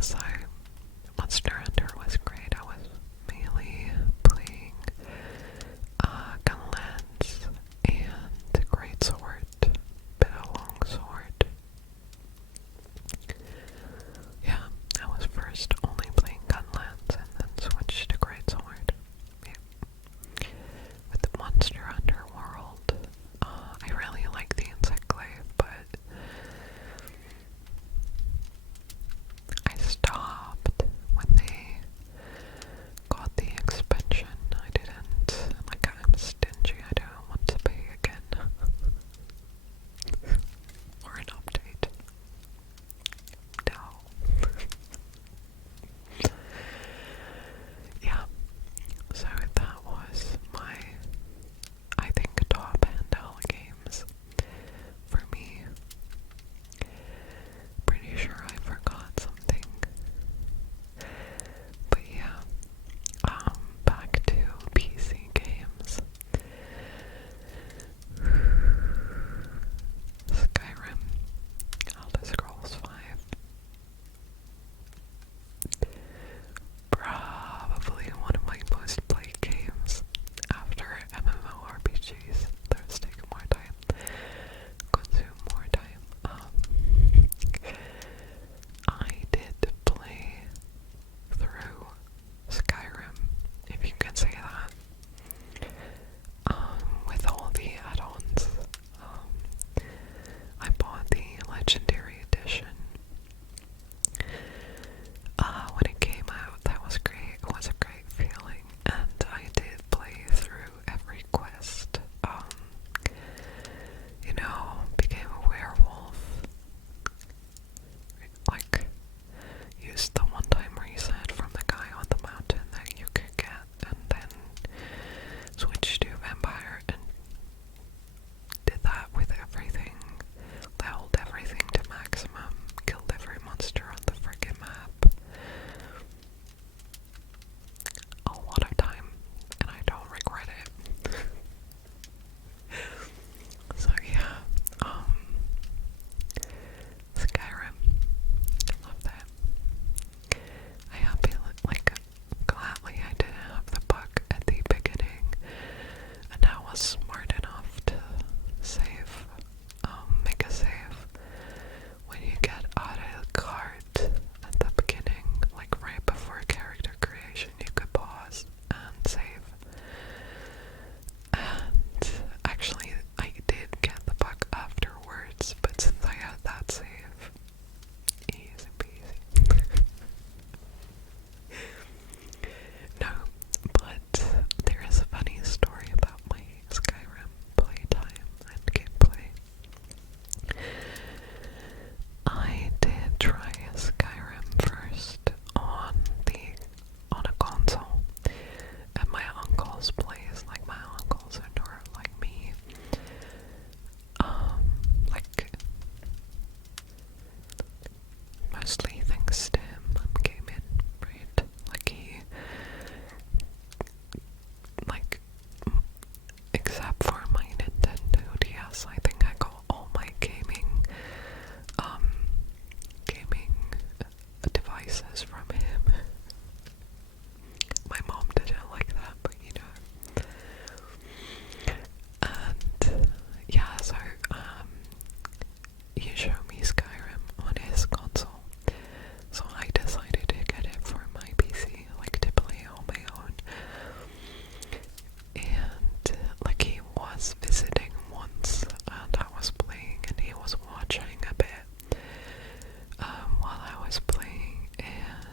so Monster Hunter was great. I was mainly playing Gunlands and Greatsword, bit of Longsword. Yeah, I was first only playing Gunlands and then switched to Greatsword. Yeah. With the Monster Hunter world, I really like the Insectglaive, but I stopped when they got the expansion. I didn't, like, I'm stingy, I don't want to pay again for an update. No. Yeah, so that was my, I think, top handheld games for me. Pretty sure I forgot something. But yeah, back to PC games. Skyrim, Elder Scrolls 5. Probably one of my most played games after MMORPGs. Those take more time, consume more time. I did play through Skyrim, if you can say that, with all the add-ons. I bought the Legendary Edition. When it came out, that was great. It was a great feeling, and I did play through every quest. Became a werewolf. Like, used the one-time reset from the guy on the mountain that you could get, and then switched to vampire and did that with everything. Leveled everything to maximum, killed every monster on the friggin' map. A lot of time, and I don't regret it. So yeah, Skyrim, I love that. I happily, gladly I didn't have the bug at the beginning, and I was smart enough to save, make a save. When you get out of the card at the beginning, like right before character creation, you could pause and save. And actually, I did get the bug afterwards, but since I had that save, easy peasy. No, but there is a funny story about my Skyrim playtime and gameplay. I did try Skyrim first on a console at my uncle's place. Like, my uncles are more like me. Like, mostly thanks to him, came in, right? Except for my Nintendo DS, I think I got all my gaming devices from him. My mom didn't like that, but And yeah, so he showed me Skyrim on his console, so I decided to get it for my PC, to play on my own. And he was visiting once, and I was playing, and he was watching a bit while I was playing, and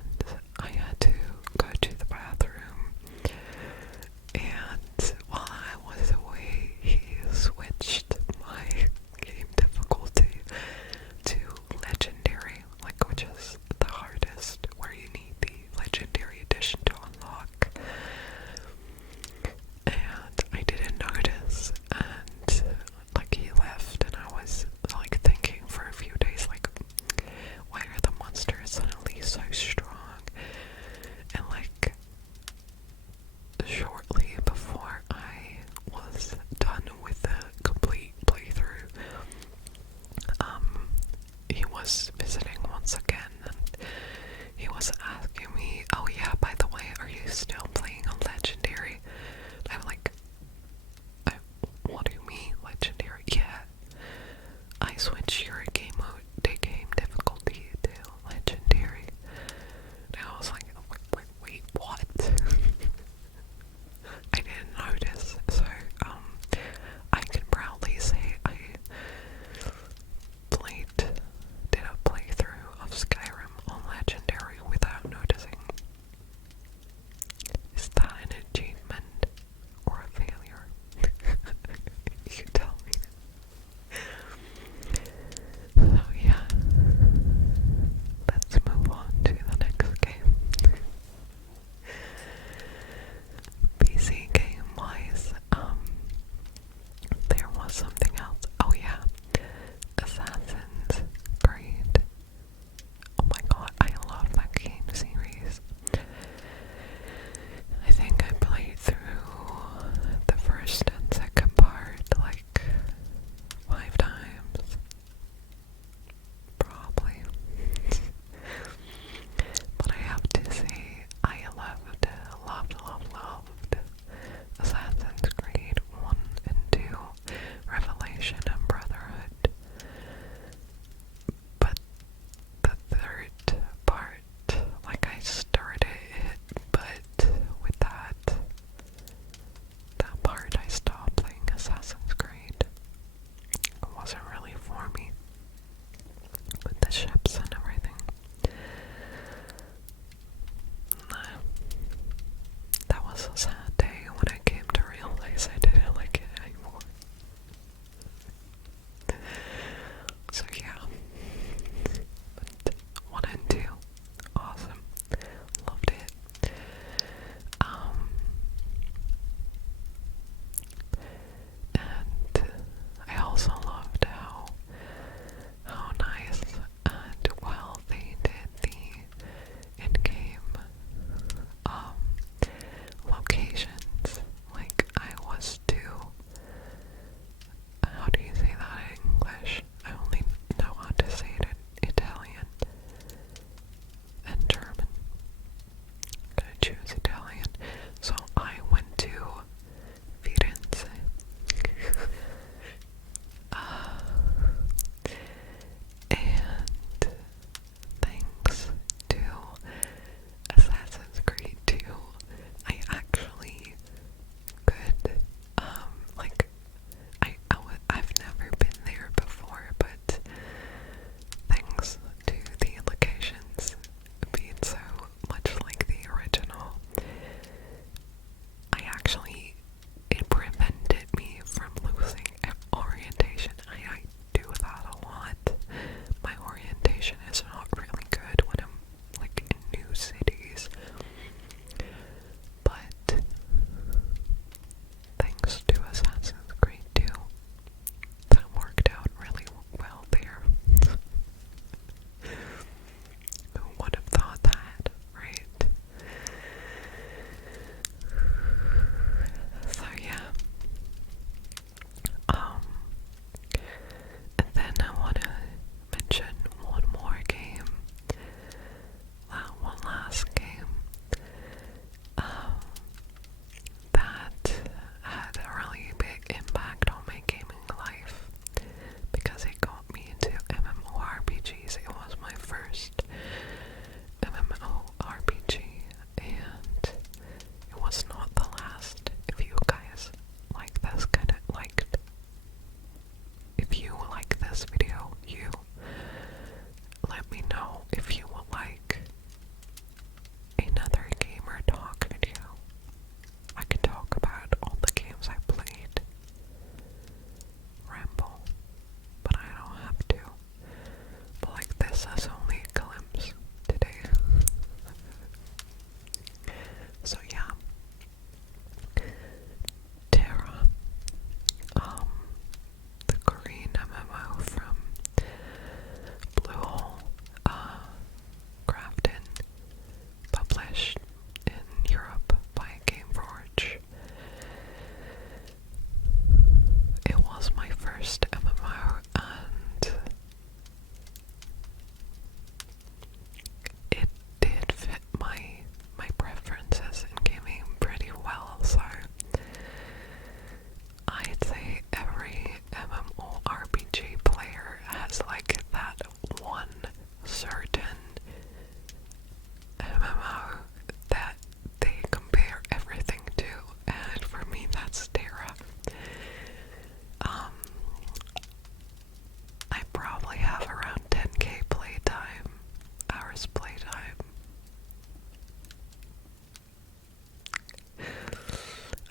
hours playtime.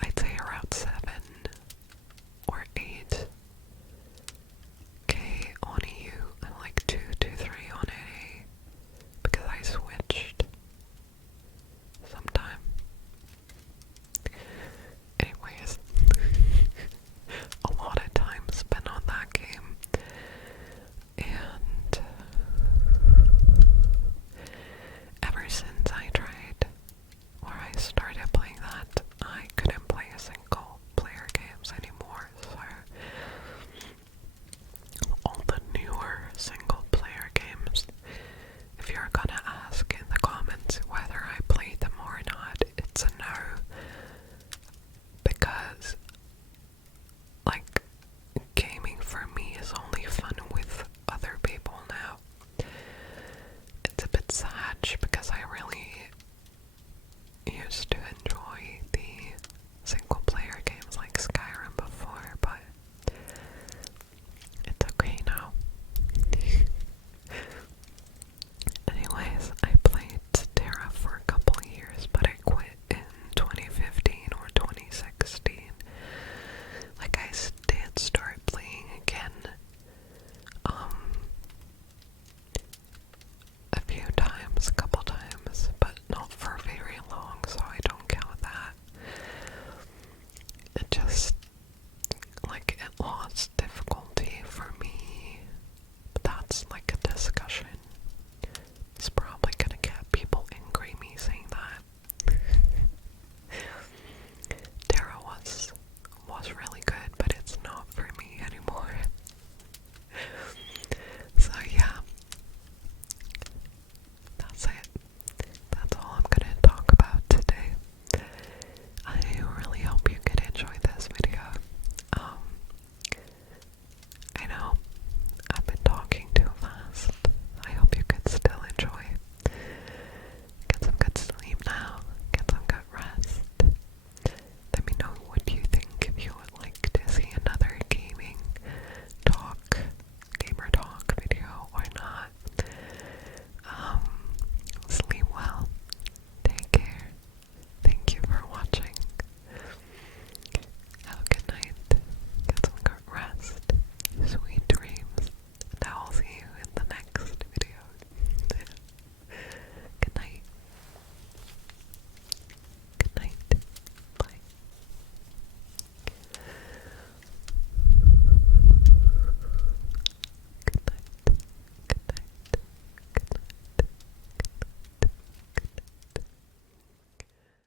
I'd say around 7 or 8k on EU and like 2 to 3 on A because I switched sometime. Anyways, a lot of time spent on that game, and ever since I tried, or I started playing that, I couldn't play single player games anymore, so all the newer single player games, if you're gonna ask in the comments whether I played them or not, it's a no, because like gaming for me is only fun with other people now. It's a bit sad because I really